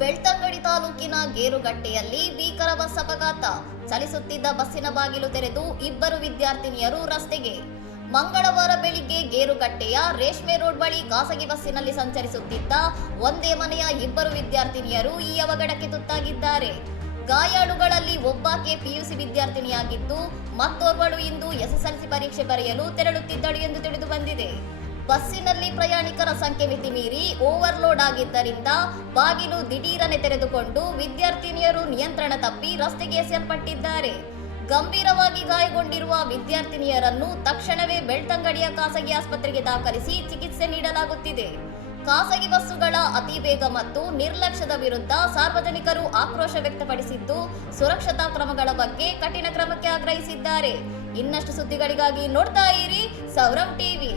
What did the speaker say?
ಬೆಳ್ತಂಗಡಿ ತಾಲೂಕಿನ ಗೇರುಗಟ್ಟೆಯಲ್ಲಿ ಭೀಕರ ಬಸ್ ಅಪಘಾತ. ಚಲಿಸುತ್ತಿದ್ದ ಬಸ್ಸಿನ ಬಾಗಿಲು ತೆರೆದು ಇಬ್ಬರು ವಿದ್ಯಾರ್ಥಿನಿಯರು ರಸ್ತೆಗೆ. ಮಂಗಳವಾರ ಬೆಳಿಗ್ಗೆ ಗೇರುಗಟ್ಟೆಯ ರೇಷ್ಮೆ ರೋಡ್ ಬಳಿ ಖಾಸಗಿ ಬಸ್ಸಿನಲ್ಲಿ ಸಂಚರಿಸುತ್ತಿದ್ದ ಒಂದೇ ಮನೆಯ ಇಬ್ಬರು ವಿದ್ಯಾರ್ಥಿನಿಯರು ಈ ಅವಘಡಕ್ಕೆ ತುತ್ತಾಗಿದ್ದಾರೆ. ಗಾಯಾಳುಗಳಲ್ಲಿ ಒಬ್ಬಾಕೆ ಪಿಯುಸಿ ವಿದ್ಯಾರ್ಥಿನಿಯಾಗಿದ್ದು, ಮತ್ತೋರ್ವಳು ಇಂದು ಎಸ್ಎಸ್ಎಲ್ಸಿ ಪರೀಕ್ಷೆ ಬರೆಯಲು ತೆರಳುತ್ತಿದ್ದಳು ಎಂದು ತಿಳಿದು ಬಂದಿದೆ. ಬಸ್ಸಿನಲ್ಲಿ ಪ್ರಯಾಣಿಕರ ಸಂಖ್ಯೆ ಮಿತಿ ಮೀರಿ ಓವರ್ಲೋಡ್ ಆಗಿದ್ದರಿಂದ ಬಾಗಿಲು ದಿಢೀರನೆ ತೆರೆದುಕೊಂಡು ವಿದ್ಯಾರ್ಥಿನಿಯರು ನಿಯಂತ್ರಣ ತಪ್ಪಿ ರಸ್ತೆಗೆ ಎಸೆಯಲ್ಪಟ್ಟಿದ್ದಾರೆ. ಗಂಭೀರವಾಗಿ ಗಾಯಗೊಂಡಿರುವ ವಿದ್ಯಾರ್ಥಿನಿಯರನ್ನು ತಕ್ಷಣವೇ ಬೆಳ್ತಂಗಡಿಯ ಖಾಸಗಿ ಆಸ್ಪತ್ರೆಗೆ ದಾಖಲಿಸಿ ಚಿಕಿತ್ಸೆ ನೀಡಲಾಗುತ್ತಿದೆ. ಖಾಸಗಿ ಬಸ್ಸುಗಳ ಅತಿ ವೇಗ ಮತ್ತು ನಿರ್ಲಕ್ಷ್ಯದ ವಿರುದ್ಧ ಸಾರ್ವಜನಿಕರು ಆಕ್ರೋಶ ವ್ಯಕ್ತಪಡಿಸಿದ್ದು, ಸುರಕ್ಷತಾ ಕ್ರಮಗಳ ಬಗ್ಗೆ ಕಠಿಣ ಕ್ರಮಕ್ಕೆ ಆಗ್ರಹಿಸಿದ್ದಾರೆ. ಇನ್ನಷ್ಟು ಸುದ್ದಿಗಳಿಗಾಗಿ ನೋಡ್ತಾ ಇರಿ ಸೌರವ್ ಟಿವಿ.